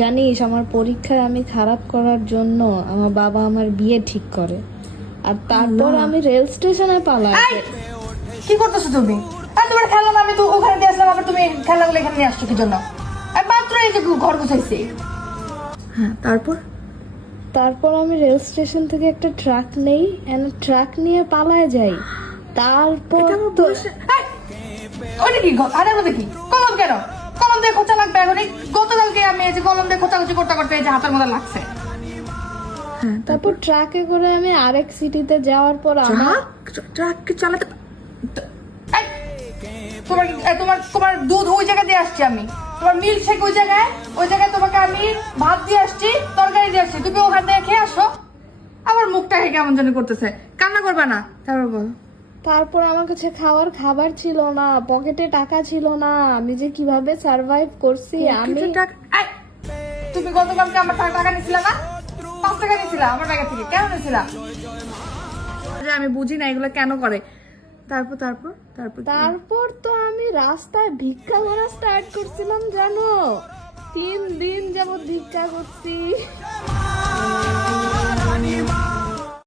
জানিস আমার পরীক্ষায় আমি খারাপ করার জন্য আমার বাবা আমার বিয়ে ঠিক করে। আর তারপর আমি রেল স্টেশনে পালাই। কি করতেছো তুমি? আর তোমার খেলা আমি তো ওখানে দিয়ে আসলাম আবার তুমি খেলাগুলো এখানে নিয়ে আসছো কি জন্য? আর মাত্র এই যে ঘর গুছাইছি। হ্যাঁ তারপর? তারপর আমি রেল স্টেশন থেকে একটা ট্রাক নেই এন্ড ট্রাক নিয়ে পালায় যাই। তারপর তো কি আরে কি? কলম কেন? কলম দিয়ে খোঁচা লাগবে এখন। এই গতকালকে আমি এই যে কলম দিয়ে খোঁচাখুচি করতে করতে এই যে হাতের মধ্যে লাগছে। হ্যাঁ তারপর ট্রাকে করে আমি আরেক সিটিতে যাওয়ার পর আমার ট্রাক? ট্রাক চালাতে তোমার তোমার তোমার দুধ ওই জায়গা দিয়ে আসছি আমি। তোমার মিল্ক শেক ওই জায়গায় ওই জায়গায় তোমাকে আমি ভাত দিয়ে আসছি তরকারি দিয়ে আসছি। তুমি ওখান থেকে খেয়ে আসো। আমার মুখটাকে কেমন জানি করতেছে। কান্না করবে না। তারপর বলো। তারপর আমার কাছে খাওয়ার খাবার ছিল না পকেটে টাকা ছিল না আমি যে কীভাবে সারভাইভ করছি আমি তুমি গতকালকে আমার টাকা নিয়েছিলে না? পাঁচ টাকা নিয়েছিলা আমার টাকা থেকে কেন নিয়েছিলা যে আমি বুঝি না এগুলো কেন করে। তারপর তারপর তারপর তারপর তো আমি রাস্তায় ভিক্ষা করা স্টার্ট করছিলাম জানো? তিন দিন যাবত ভিক্ষা করছি।